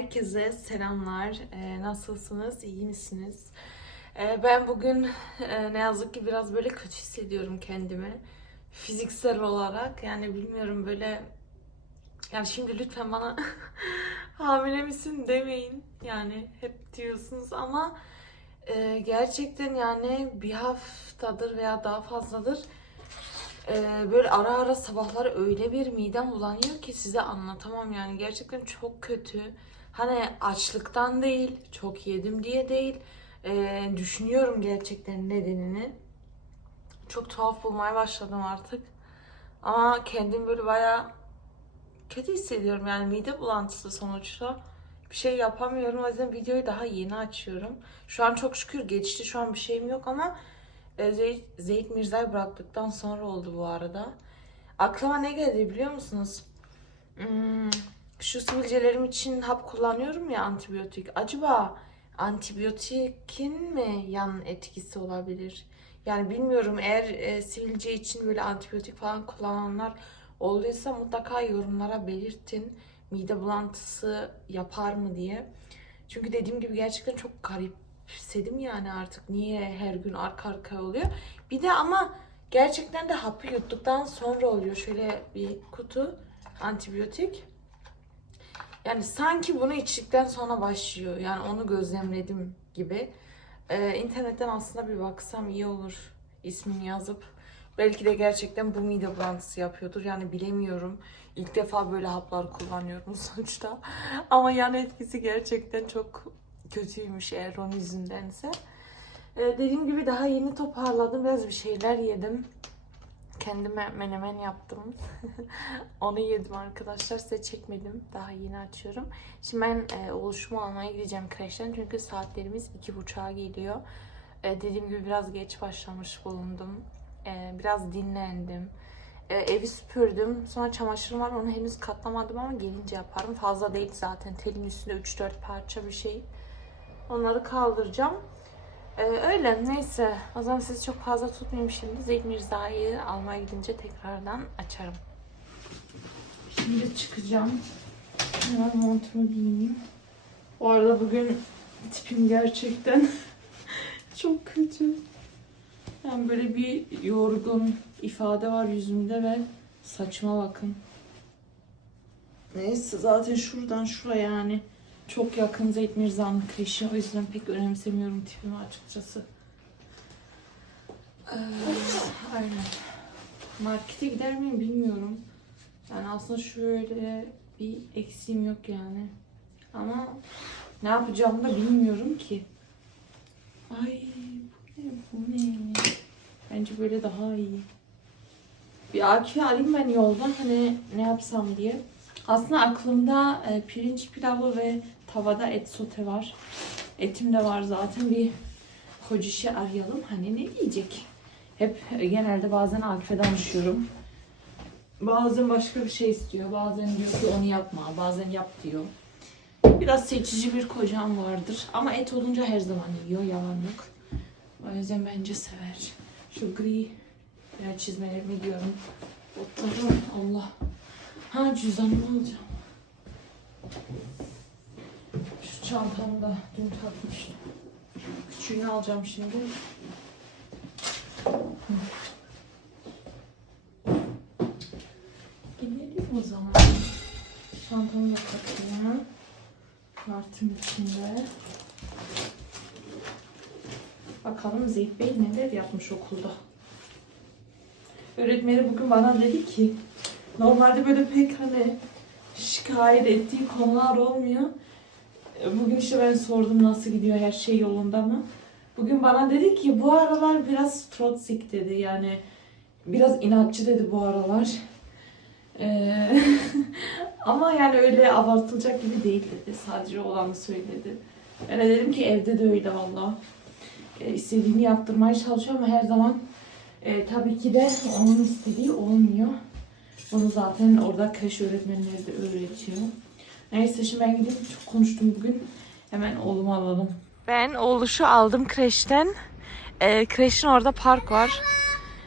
Herkese selamlar. Ee, nasılsınız? İyi misiniz? Ee, ben bugün e, ne yazık ki biraz böyle kötü hissediyorum kendimi. Fiziksel olarak. Yani bilmiyorum böyle... Yani şimdi lütfen bana hamile misin demeyin. Yani hep diyorsunuz ama e, gerçekten yani bir haftadır veya daha fazladır ee, böyle ara ara sabahları öyle bir midem bulanıyor ki size anlatamam yani gerçekten çok kötü. Hani açlıktan değil, çok yedim diye değil. Ee, düşünüyorum gerçekten nedenini. Çok tuhaf bulmaya başladım artık. Ama kendim böyle bayağı kötü hissediyorum yani mide bulantısı sonuçta. Bir şey yapamıyorum o yüzden videoyu daha yeni açıyorum. Şu an çok şükür geçti şu an bir şeyim yok ama Zeyt, Zeyt Mirza'yı bıraktıktan sonra oldu bu arada. Aklıma ne geldi biliyor musunuz? Hmm, şu sivilcelerim için hap kullanıyorum ya antibiyotik. Acaba antibiyotikin mi yan etkisi olabilir? Yani bilmiyorum eğer e, sivilce için böyle antibiyotik falan kullananlar olduysa mutlaka yorumlara belirtin. Mide bulantısı yapar mı diye. Çünkü dediğim gibi gerçekten çok garip garipsedim yani artık niye her gün arka arkaya oluyor. Bir de ama gerçekten de hapı yuttuktan sonra oluyor. Şöyle bir kutu antibiyotik. Yani sanki bunu içtikten sonra başlıyor. Yani onu gözlemledim gibi. Ee, internetten aslında bir baksam iyi olur. ismini yazıp. Belki de gerçekten bu mide bulantısı yapıyordur. Yani bilemiyorum. İlk defa böyle haplar kullanıyorum sonuçta. Ama yan etkisi gerçekten çok kötüymüş eğer onun yüzündense. Ee, dediğim gibi daha yeni toparladım. Biraz bir şeyler yedim. Kendime menemen yaptım. Onu yedim arkadaşlar. Size çekmedim. Daha yeni açıyorum. Şimdi ben e, oluşumu almaya gideceğim kreşten. Çünkü saatlerimiz iki buçuğa geliyor. E, dediğim gibi biraz geç başlamış bulundum. E, biraz dinlendim. E, evi süpürdüm. Sonra çamaşırım var. Onu henüz katlamadım ama gelince yaparım. Fazla değil zaten. Telin üstünde 3-4 parça bir şey. Onları kaldıracağım. Ee, öyle neyse. O zaman sizi çok fazla tutmayayım şimdi. Zeyd Mirza'yı almaya gidince tekrardan açarım. Şimdi çıkacağım. Hemen montumu giyineyim. Bu arada bugün tipim gerçekten çok kötü. Yani böyle bir yorgun ifade var yüzümde ve saçma bakın. Neyse zaten şuradan şuraya yani çok yakın Zeyd Mirza'nın kreşi. O yüzden pek önemsemiyorum tipimi açıkçası. Ee, aynen. Markete gider miyim bilmiyorum. Yani aslında şöyle bir eksiğim yok yani. Ama ne yapacağımı da bilmiyorum ki. Ay bu ne bu ne? Bence böyle daha iyi. Bir Akif'i arayayım ben yoldan hani ne yapsam diye. Aslında aklımda e, pirinç pilavı ve tavada et sote var. Etim de var zaten. Bir kocişi arayalım. Hani ne yiyecek? Hep e, genelde bazen Akif'e danışıyorum. Bazen başka bir şey istiyor. Bazen diyor ki onu yapma. Bazen yap diyor. Biraz seçici bir kocam vardır. Ama et olunca her zaman yiyor. Yalan yok. O yüzden bence sever. Şu gri biraz çizmelerimi giyiyorum. Otlarım Allah. Ha cüzdanımı alacağım. Şu çantamı da dün takmıştım. Küçüğünü alacağım şimdi. Gidelim o zaman. Çantamı da takayım. Kartın içinde. Bakalım Zeyt Bey neler yapmış okulda. Öğretmeni bugün bana dedi ki Normalde böyle pek hani şikayet ettiği konular olmuyor. Bugün işte ben sordum nasıl gidiyor her şey yolunda mı? Bugün bana dedi ki bu aralar biraz trotsik dedi yani biraz inatçı dedi bu aralar. Ee, ama yani öyle abartılacak gibi değil dedi. Sadece olanı söyledi. Ben de dedim ki evde de öyle valla. Ee, istediğini yaptırmaya çalışıyor ama her zaman e, tabii ki de onun istediği olmuyor. Bunu zaten orada kreş öğretmenleri de öğretiyor. Neyse şimdi ben gidip çok konuştum bugün. Hemen oğlumu alalım. Ben oğluşu aldım kreşten. Ee, kreşin orada park var.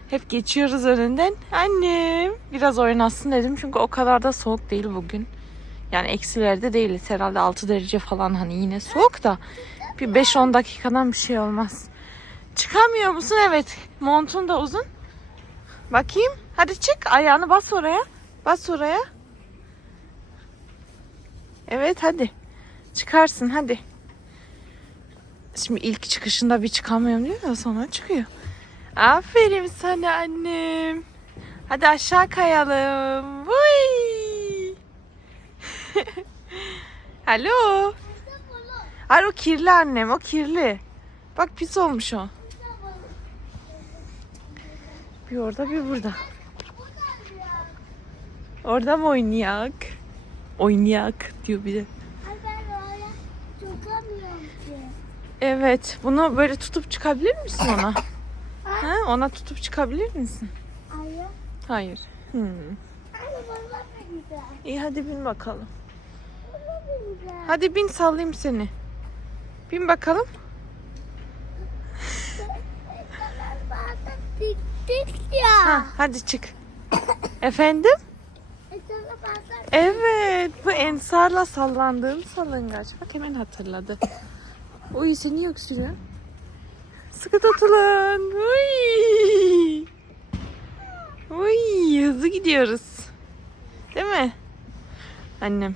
Hep geçiyoruz önünden. Annem biraz oynasın dedim çünkü o kadar da soğuk değil bugün. Yani eksilerde değiliz. Herhalde 6 derece falan hani yine soğuk da. Bir 5-10 dakikadan bir şey olmaz. Çıkamıyor musun? Evet. Montun da uzun. Bakayım. Hadi çık. Ayağını bas oraya. Bas oraya. Evet hadi. Çıkarsın hadi. Şimdi ilk çıkışında bir çıkamıyorum diyor ya sonra çıkıyor. Aferin sana annem. Hadi aşağı kayalım. Vay. Alo. Hayır o kirli annem o kirli. Bak pis olmuş o. Bir orada bir burada. Orada mı oynayak? Oynayak diyor bir de. Evet. Bunu böyle tutup çıkabilir misin ona? ha, ona tutup çıkabilir misin? Ay Hayır. Hmm. İyi hadi bin bakalım. Hadi bin sallayayım seni. Bin bakalım. Ha, hadi çık. Efendim? Evet. Bu ensarla sallandığım salıngaç. Bak hemen hatırladı. Uy seni öksürüyor. Sıkı tutulun. Uy. Uy hızlı gidiyoruz. Değil mi? Annem.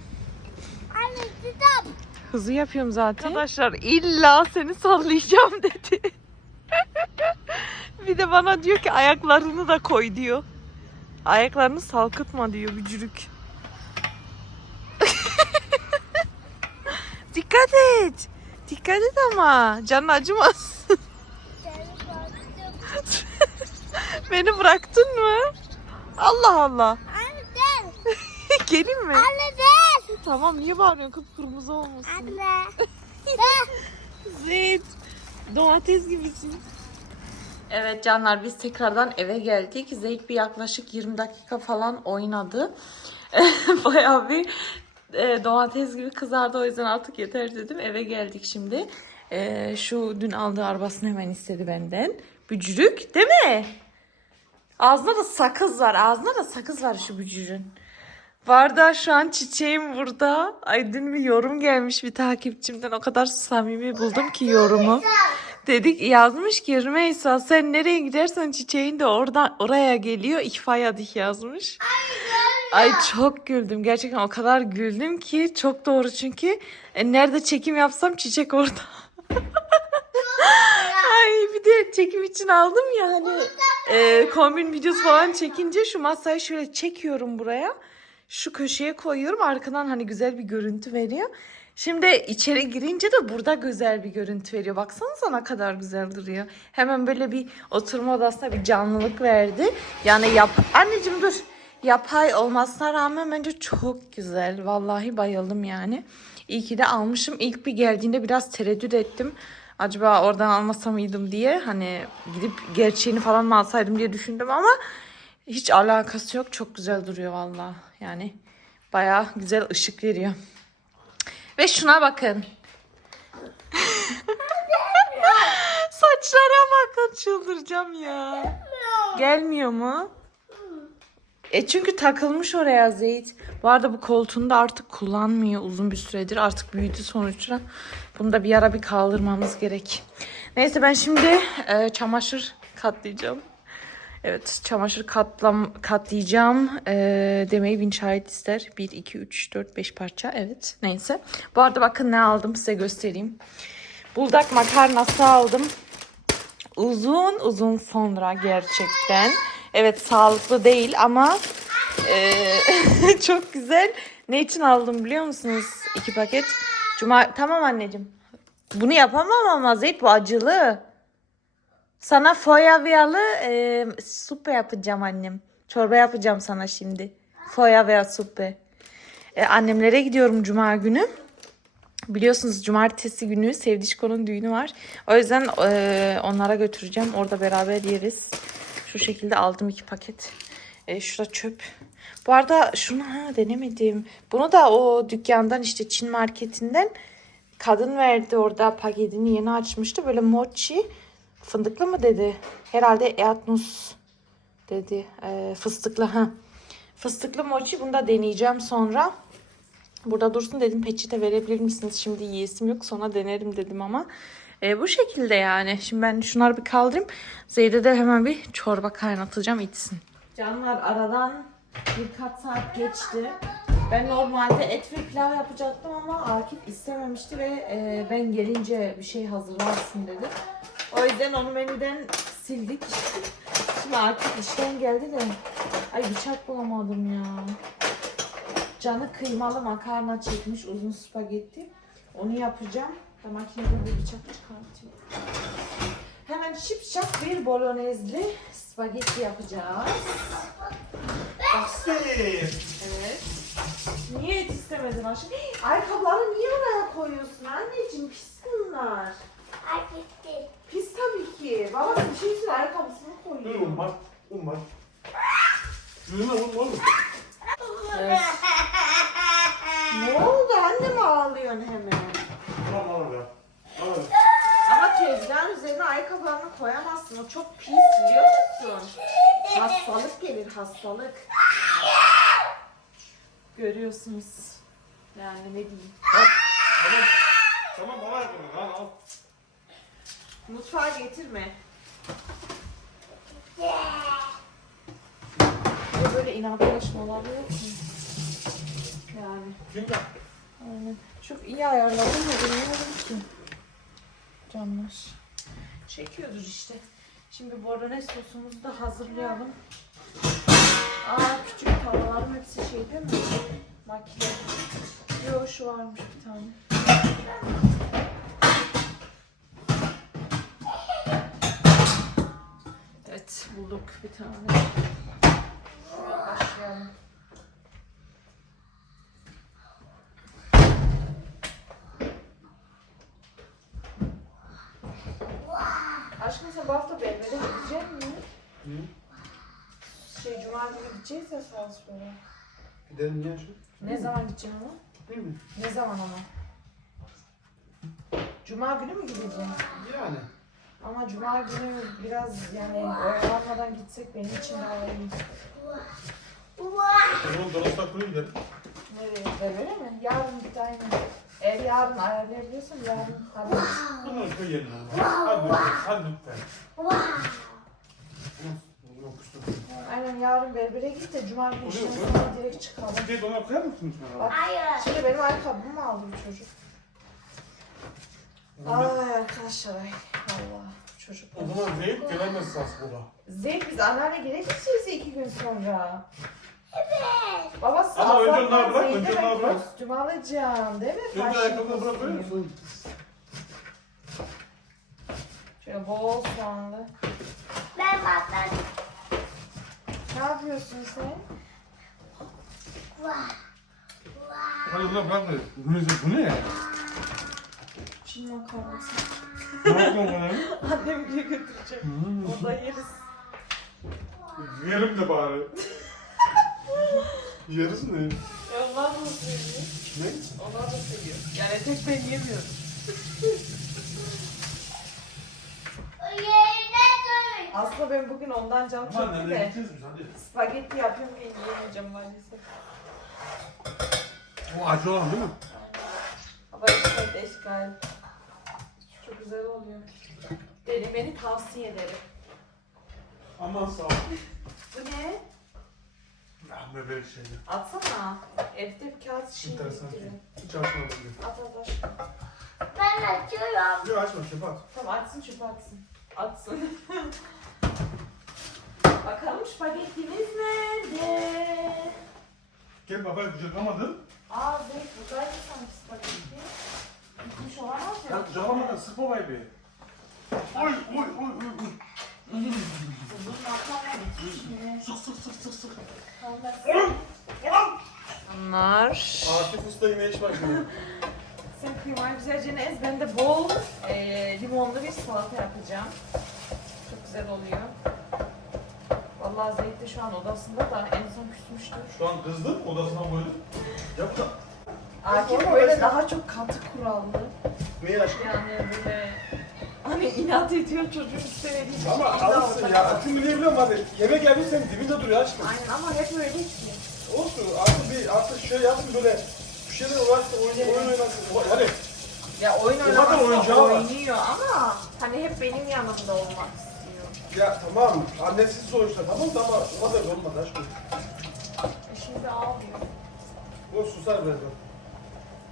Anne kitap. Hızlı yapıyorum zaten. Arkadaşlar illa seni sallayacağım dedi. bir de bana diyor ki ayaklarını da koy diyor. Ayaklarını salkıtma diyor bücürük. Dikkat et. Dikkat et ama. Canın acımaz. Beni bıraktın mı? Allah Allah. Anne gel. Gelin mi? Anne gel. Tamam niye bağırıyorsun? Kıpkırmızı olmasın. Anne. Zeyt. Domates gibisin. Evet canlar biz tekrardan eve geldik. Zeyt bir yaklaşık 20 dakika falan oynadı. Bayağı bir e, domates gibi kızardı o yüzden artık yeter dedim. Eve geldik şimdi. E, şu dün aldığı arabasını hemen istedi benden. Bücürük değil mi? Ağzına da sakız var. Ağzına da sakız var şu bücürün. Varda şu an çiçeğim burada. Ay dün bir yorum gelmiş bir takipçimden. O kadar samimi buldum ki yorumu. Dedik yazmış ki Rümeysa sen nereye gidersen çiçeğin de oradan oraya geliyor. İkfaya dik yazmış. Ay çok güldüm. Gerçekten o kadar güldüm ki çok doğru çünkü e, nerede çekim yapsam çiçek orada. Ay bir de çekim için aldım ya hani e, kombin videosu falan çekince şu masayı şöyle çekiyorum buraya. Şu köşeye koyuyorum arkadan hani güzel bir görüntü veriyor. Şimdi içeri girince de burada güzel bir görüntü veriyor. Baksanıza ne kadar güzel duruyor. Hemen böyle bir oturma odasına bir canlılık verdi. Yani yap... Anneciğim dur. Yapay olmasına rağmen bence çok güzel. Vallahi bayıldım yani. İyi ki de almışım. İlk bir geldiğinde biraz tereddüt ettim. Acaba oradan almasam mıydım diye. Hani gidip gerçeğini falan mı alsaydım diye düşündüm ama hiç alakası yok. Çok güzel duruyor vallahi. Yani bayağı güzel ışık veriyor. Ve şuna bakın. Saçlara bakın çıldıracağım ya. Gelmiyor mu? E çünkü takılmış oraya Zeyt. Bu arada bu koltuğunu da artık kullanmıyor uzun bir süredir. Artık büyüdü sonuçta. Bunu da bir ara bir kaldırmamız gerek. Neyse ben şimdi e, çamaşır katlayacağım. Evet çamaşır katlam katlayacağım e, demeyi bin şahit ister. 1, 2, 3, 4, 5 parça. Evet neyse. Bu arada bakın ne aldım size göstereyim. Buldak makarnası aldım. Uzun uzun sonra gerçekten. Evet sağlıklı değil ama e, çok güzel. Ne için aldım biliyor musunuz? İki paket. Cuma tamam anneciğim. Bunu yapamam ama Zeyt bu acılı. Sana foyaviyalı e, suppe yapacağım annem. Çorba yapacağım sana şimdi. Foyavya suppe. E, annemlere gidiyorum cuma günü. Biliyorsunuz cumartesi günü Sevdişko'nun düğünü var. O yüzden e, onlara götüreceğim. Orada beraber yeriz. Şu şekilde aldım iki paket. E, şurada çöp. Bu arada şunu ha denemedim. Bunu da o dükkandan işte Çin marketinden kadın verdi orada paketini yeni açmıştı. Böyle mochi fındıklı mı dedi. Herhalde Eatnus dedi. E, fıstıklı ha. Fıstıklı mochi bunu da deneyeceğim sonra. Burada dursun dedim peçete verebilir misiniz? Şimdi yiyesim yok sonra denerim dedim ama. E, bu şekilde yani. Şimdi ben şunları bir kaldırayım. Zeyde de hemen bir çorba kaynatacağım içsin. Canlar aradan birkaç saat geçti. Ben normalde et ve pilav yapacaktım ama Akif istememişti ve e, ben gelince bir şey hazırlarsın dedi. O yüzden onu menüden sildik. Şimdi Akif işten geldi de ay bıçak bulamadım ya. Canı kıymalı makarna çekmiş uzun spagetti. Onu yapacağım. Da makineden bir bıçak çıkartayım. Hemen şipşak bir bolognezli spagetti yapacağız. Aferin. Evet. Niye et istemedin aşkım? Ayakkabıları niye oraya koyuyorsun anneciğim? Pis bunlar. Ay gitti. Pis tabii ki. Babası bir şey için ayakkabısını koyuyor. Var. Un var. Yürüme oğlum. Evet. ne oldu? Anne mi ağlıyorsun hemen? Tamam al be. Al be. Ama tezgahın üzerine ayakkabılarını koyamazsın. O çok pis biliyor musun? Hastalık gelir hastalık. Görüyorsunuz. Yani ne diyeyim. Tamam. Tamam al ayakkabını al al. Mutfağa getirme. Ve böyle inatlaşmalar yok mu? Yani. Yaptı? Aynen. Çok iyi ayarladım da bilmiyorum ki. Canlar. Çekiyordur işte. Şimdi bolognese sosumuzu da hazırlayalım. Aa küçük tavalarım hepsi şeyde mi? Makine. Yok şu varmış bir tane. Evet bulduk bir tane. Başlayalım. Aşkım sen bu hafta berbere gidecek misin? Hı? Şey cuma günü gideceğiz ya Salzburg'a. Gidelim ya şu. Ne zaman gideceksin ama? Değil mi? Ne zaman ama? Cuma günü mü gideceksin? Yani. Ama cuma günü biraz yani oyalanmadan gitsek benim için daha iyi. O zaman Donat'tan kuruyor gidelim. Nereye? Berbere mi? Yarın git aynen. Eğer yarın ayarlayabiliyorsan yarın hallederiz. Bunları koy yerine. Hadi lütfen. Hadi lütfen. Yok üstü. Aynen yarın berbere git de cuma günü Oluyor, işten oluyor. sonra direkt çıkalım. Bir de donar koyar mısınız bana? Hayır. Şimdi benim ayakkabımı mı aldı bu çocuk? Ay arkadaşlar ay. Valla çocuk. O zaman Zeynep gelemez Salzburg'a. Zeynep biz anneanne gideceğiz iki gün sonra. Evet. Babası Ama önce onları bırak, önce onları bırak. kostüm alacağım değil mi? Önce Fashion ayakkabını bırak öyle misin? Şöyle bol soğanlı. Ben bakarım. Ne yapıyorsun sen? Vah. Hadi ulan bırak da. Bu ne? Bu ne? Çin makarnası. Ne yapıyorsun bana? Annem diye götürecek. O da yeriz. Yerim de bari. Yeriz ne? Ya onlar da seviyor. Ne? Onlar da seviyor. Yani tek ben yemiyorum. Aslında ben bugün ondan can Aman çekti nereye de. gideceğiz biz hadi. Spagetti yapıyorum diye yiyemeyeceğim maalesef. Bu acı olan değil mi? Ama işte eşkal. Çok güzel oluyor. Beni tavsiye ederim. Aman sağ ol. Bu ne? Ah be böyle şeyler. Atsana. Evde bir kağıt şey Enteresan şey. biriktirin. Hiç açmadım bile. At at aşkım. Ben açıyorum. Yok açma çöpe at. Tamam atsın çöpe atsın. Atsın. Bakalım spagettimiz nerede? Gel baba kucaklamadın. Aa Zeyt buradaydı sanki spagetti. Gitmiş olamaz ya. Ya kucaklamadın sık babayı bir. Oy oy oy oy oy. Bunlar. Akif Usta yine iş başlıyor. Sen kıymayı güzelce ez. Ben de bol e, limonlu bir salata yapacağım. Çok güzel oluyor. Vallahi Zeyt de şu an odasında da en son küsmüştür. Şu an kızdı odasına koydu. Yap da. Akif böyle daha çok katı kurallı. Niye aşkım? Yani böyle hani inat ediyor çocuğun istemediği bir Ama şey. alırsın ya. Çünkü ne biliyorum hani yemek gelmiş senin dibinde duruyor aşkım. Aynen ama hep öyle ki. Olsun artık bir artık şey yapın böyle şeyler var işte oyun, oyun oynasın. O- Hadi. Ya oyun oyuncağı var. oynuyor ama hani hep benim yanımda olmak istiyor. Ya tamam. Annesiz sonuçta tamam da ama o kadar da olmadı aşkım. E şimdi ağlıyor. O susar birazdan.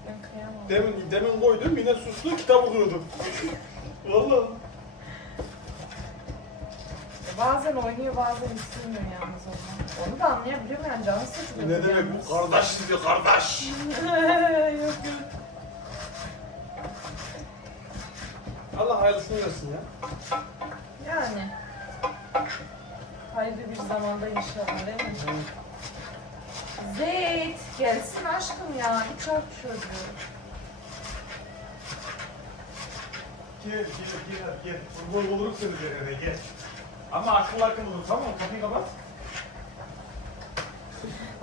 Ben kıyamam. Demin, demin koydum yine sustu kitap okuyordum. Vallahi. E Bazen oynuyor bazen istemiyor yalnız onu. Onu da anlayabiliyorum yani canı sıkılıyor. Ne demek bu kardeş diyor kardeş. yok yok. Allah hayırlısını versin ya. Yani. Hayırlı bir zamanda inşallah değil mi? Zeyt gelsin aşkım ya. Bir çarp çocuğu. Gel gel gel gel. Kurban olurum seni de eve gel. Ama akıl akıl olur tamam mı? Kapıyı kapat.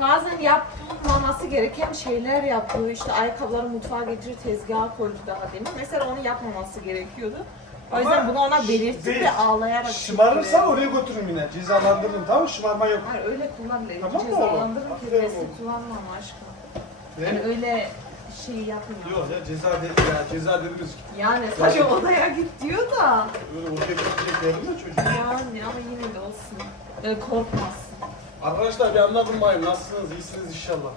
Bazen yapmaması gereken şeyler yapıyor. İşte ayakkabıları mutfağa getirir, tezgaha koydu daha demin. Mesela onu yapmaması gerekiyordu. O yüzden Ama bunu ona belirtip ve ağlayarak... Şımarırsan oraya götürürüm yine. Cezalandırırım tamam mı? Şımarma yok. Hayır öyle kullan. Tamam mı oğlum? Aferin oğlum. kullanmam aşkım. Ne? Yani öyle şey yapmıyor. Yok ya ceza değil ya. Ceza dediniz. Yani sadece odaya git diyor da. Öyle ortaya gidecek dedim ya çocuk. Yani ama yine de olsun. Öyle korkmazsın. Arkadaşlar bir anladım bayım. Nasılsınız? İyisiniz inşallah.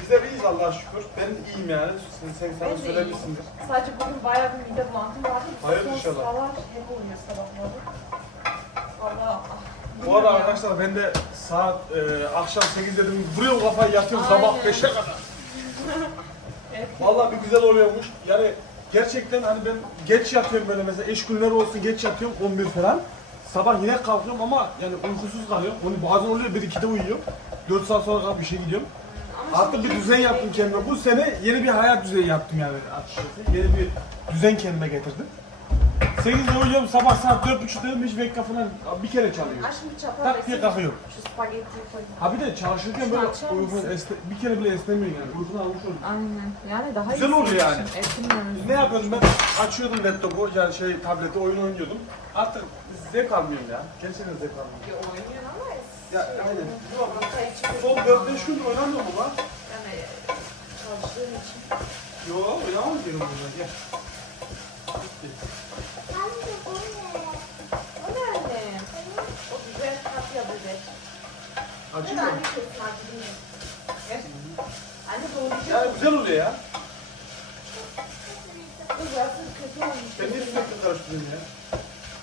Biz de iyiyiz Allah'a şükür. Ben iyiyim yani. Sen, sen sana Ben de söylemişsindir. Sadece bugün bayağı bir mide bulantım vardı. Hayır Sos inşallah. Falan hep oluyor sabahları. Allah Bu arada arkadaşlar ben de saat e, akşam 8 dedim buraya kafayı yatıyorum Aynen. sabah 5'e kadar. Vallahi bir güzel oluyormuş. Yani gerçekten hani ben geç yatıyorum böyle mesela eş günleri olsun geç yatıyorum 11 falan. Sabah yine kalkıyorum ama yani uykusuz kalıyorum. Onu bazen oluyor 1-2'de uyuyorum. 4 saat sonra kalkıp bir şey gidiyorum. Artık bir düzen yaptım kendime. Bu sene yeni bir hayat düzeni yaptım yani. Yeni bir düzen kendime getirdim. 8'de uyuyorum sabah saat 4.30'dayım hiç vekka falan bir kere çalıyor. Aşkım bir çapar Tak diye kalkıyor. Şu spagettiyi koyayım. Ha bir de çalışırken böyle açar uykun esne, bir kere bile esnemiyor yani. Uykunu almış oluyor. Aynen. Yani daha Güzel oluyor yani. Biz ne yapıyordum ben? Açıyordum laptopu yani şey tableti oyun oynuyordum. Artık zevk almıyorum ya. Gerçekten zevk almıyorum. Ya oynuyorsun ama Ya aynen. Orta içi Son 4-5 gündür oynamıyor mu lan? Yani çalıştığın için. Yo oynamam diyorum bunlar gel. Bitti. Anne bu ne? O ne anne? O biber kapya biber. Acı Ne mı? Yani güzel oluyor ya. Bu zaten kötü olmuş. Ben niye sürekli karıştırıyorum ya?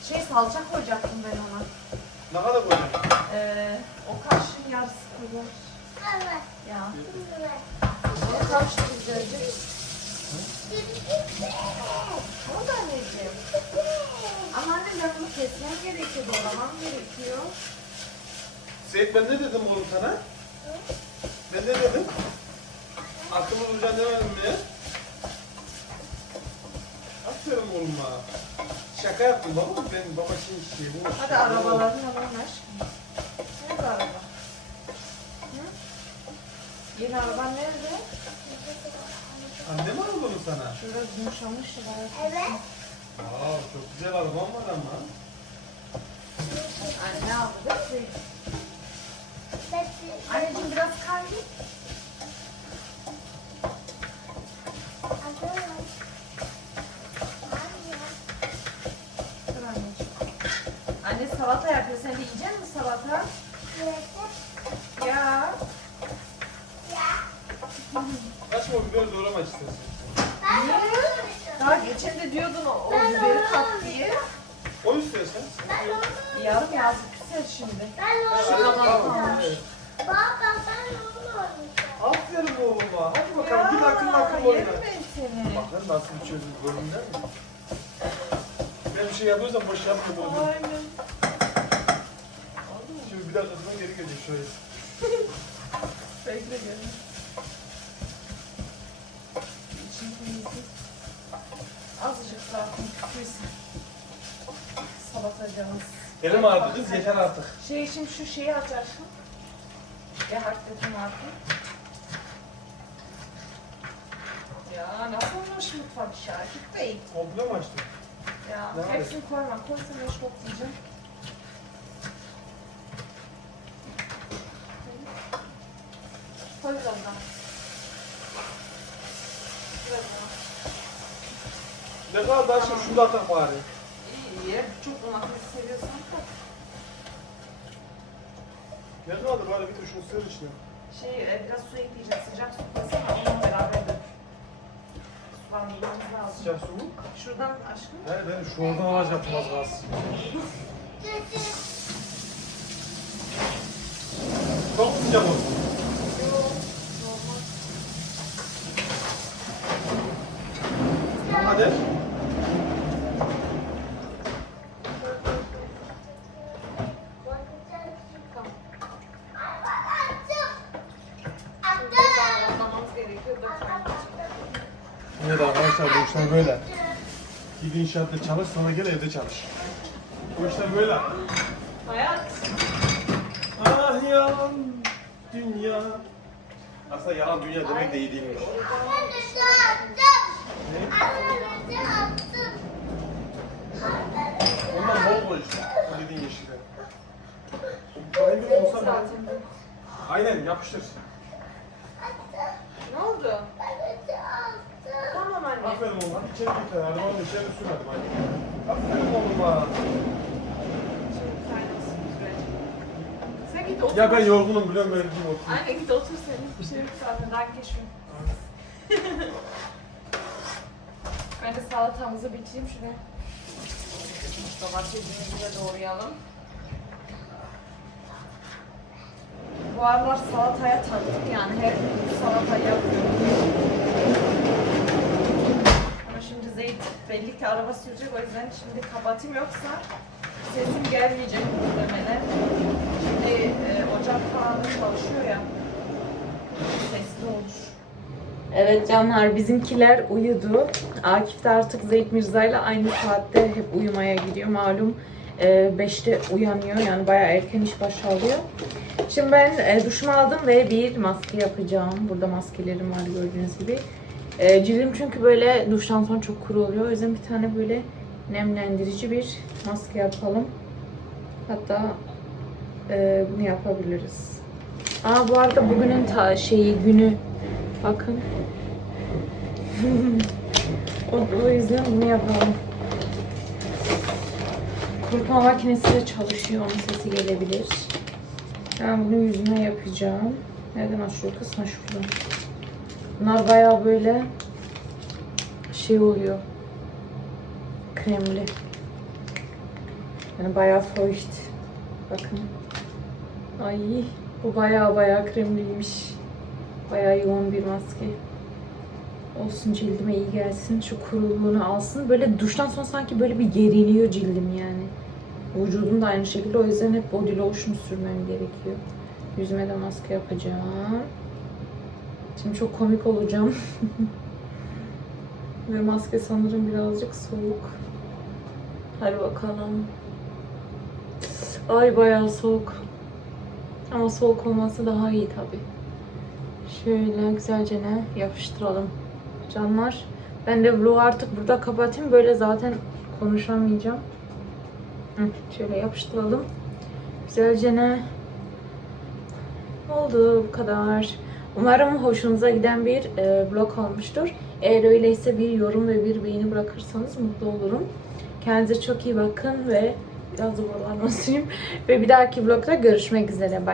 Şey salça koyacaktım ben ona. Ne kadar koyacağım? Ee, o kaşığın yarısı kadar. Ya. Ver. Onu karıştır güzelce. O da anneciğim. Ama anne ben bunu kesmem gerekiyor, doğramam gerekiyor. Seyit ben ne dedim oğlum sana? Ben ne dedim? Akıllı olacaksın demedim mi? Aferin oğluma. Şaka yaptım baba ben baba şey şey bu. Hadi arabaların alalım aşkım. Nerede araba? Hı? Yeni araban nerede? Anne mi aldı onu sana? Şurada yumuşamış ya. Evet. Aa çok güzel araban var ama. Anne aldı değil mi? Bekle. Anneciğim biraz kaydı. Atıyorum. Anne. Dur anneciğim. Anne salata yapıyor. Sen de yiyecek misin salata? Nerede? Ya. Ya. Kaçma biber doğrama istersen. Ben Niye? onu istiyorum. Daha geçen de diyordun o, o Ben biberi onu kat diye. O istersen. Ben onu Yarım yazık güzel şimdi. Ben onu Şuradan istiyorum. al. Evet. Baba ben onu oynayacağım. Aferin oğluma. Hadi bakalım git akıllı akıllı oyna. Yerim ben seni. Bak ben nasıl bir çocuk gördün değil mi? Yapıyorsam boş oğlum. Aynen. Şimdi bir dakika sonra geri gelecek şöyle. Bekle gelin. İçin temizlik. Azıcık zaten kötüyse. Salatacağız. Elim ağrıdı kız yeter artık. Şey şimdi şu şeyi aşkım. Ya hakikaten artık. Ya nasıl olmuş mutfak Şakir Bey? Komple mi açtın? Ya Devam hepsini et. koyma. Koysam ben şok diyeceğim. Koy biraz daha. Ne kadar daha şimdi şunu da atak bari. İyi iyi. Çok donatmayı seviyorsan da. Ne kadar böyle bir de şunu sığır içine. Şey e, biraz su ekleyeceğim. Sıcak su koysana. Onunla beraber dök. Lazım. Sıcak su mu? Şuradan aşkım. He ben şu oradan alacaktım az kalsın. Çok mu sıcak olsun? Hadi. Anlamamız gerekiyor da Evet arkadaşlar bu işler böyle. İnşaatta çalış sonra gel evde çalış. Bu işler böyle. Hayat. Ah yalan dünya. Aslında yalan dünya demek de iyi değilmiş. Ondan bol bol işte. O dediğin yeşilden. Bayılır olsa ben... Aynen yapıştır. Ne oldu? Aferin oğlum. İçeri git. Hadi oğlum içeri sürmedim. Aferin kaynasın süreç. Sen git otur. Ya ben yorgunum biliyorum ben gideyim oturayım. Anne git otur senin. Bir şey yok zaten. Daha keşfim. ben de salatamızı bitireyim şuraya. Domatesimizi de doğrayalım. Bu aralar salataya taktık yani her gün salata yapıyorum. Şimdi Zeyt belli ki araba sürecek o yüzden şimdi kapatayım yoksa sesim gelmeyecek muhtemelen. Şimdi e, ocak falan çalışıyor ya. Sesli olur. Evet canlar bizimkiler uyudu. Akif de artık Zeyt Mirza ile aynı saatte hep uyumaya gidiyor. Malum 5'te uyanıyor yani bayağı erken iş başlıyor. Şimdi ben e, duşumu aldım ve bir maske yapacağım. Burada maskelerim var gördüğünüz gibi. E, cildim çünkü böyle duştan sonra çok kuru oluyor. O yüzden bir tane böyle nemlendirici bir maske yapalım. Hatta e, bunu yapabiliriz. Aa bu arada bugünün ta şeyi günü bakın. o, o yüzden bunu yapalım. Kurutma makinesi de çalışıyor. Onun sesi gelebilir. Ben bunu yüzüme yapacağım. Nereden açıyor kız? Ha şuradan. Bunlar bayağı böyle şey oluyor. Kremli. Yani bayağı feucht. Bakın. Ay bu bayağı bayağı kremliymiş. Bayağı yoğun bir maske. Olsun cildime iyi gelsin. Şu kuruluğunu alsın. Böyle duştan sonra sanki böyle bir geriliyor cildim yani. Vücudum da aynı şekilde. O yüzden hep body lotion sürmem gerekiyor. Yüzüme de maske yapacağım. Şimdi çok komik olacağım. Ve maske sanırım birazcık soğuk. Hadi bakalım. Ay bayağı soğuk. Ama soğuk olması daha iyi tabi. Şöyle güzelce ne yapıştıralım. Canlar. Ben de vlogu artık burada kapatayım. Böyle zaten konuşamayacağım. Şöyle yapıştıralım. Güzelce ne oldu bu kadar. Umarım hoşunuza giden bir e, vlog olmuştur. Eğer öyleyse bir yorum ve bir beğeni bırakırsanız mutlu olurum. Kendinize çok iyi bakın ve biraz da buralardan. Ve bir dahaki vlogda görüşmek üzere. Bye.